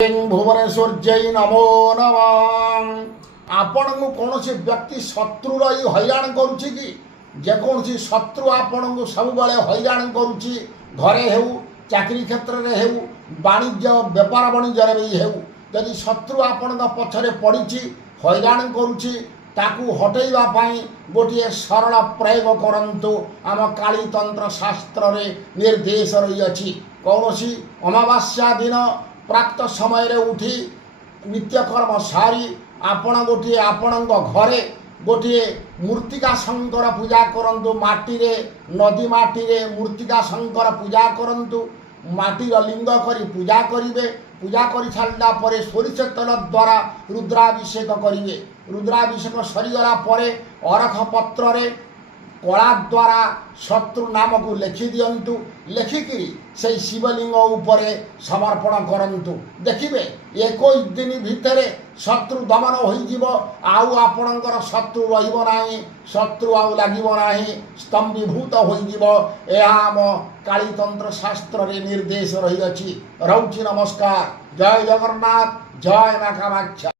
भुवनेश्वर जय नमो नम। आपण को कौन व्यक्ति शत्रु रही हैरान करुच्ची कि जेकोसी शत्रु आपण को सब बड़े हैरान करुच्ची घरे हेउ चाकरी क्षेत्र में हेउ वाणिज्य व्यापार वाणिज्य भी हेउ यदि शत्रु आपण पछरे पड़ी हैरान करुच्ची ताकू हटेवा पाई गोटे सरल प्रयोग करंतु आम कालीतंत्र शास्त्र रे निर्देश रही अछि। कौनसी अमावास्या दिन प्राक्त समय रे उठी नित्यकर्म सारी आपण गोटे आपण घरे गोटे मूर्तिका शंकर पूजा करंतु माटी रे नदी माटी रे मूर्तिका शंकर पूजा करंतु माटीर लिंग करी पूजा करिवे। पूजा कर सारा पर सोरिष तेल द्वारा रुद्राभिषेक करेंगे। रुद्राभिषेक सरीगला अरख पत्र रे कला द्वारा शत्रु नाम को लिखि दिंतु लिखिकी से शिवलिंग उपरे समर्पण करंतु देखिए 21 दिन भितर शत्रु दमन हो आपणकर शत्रु रही शत्रु आउ लगे स्तंभीभूत होम कालीतंत्र शास्त्र रे निर्देश रही। नमस्कार। जय जगन्नाथ। जय माँ कामाख्या।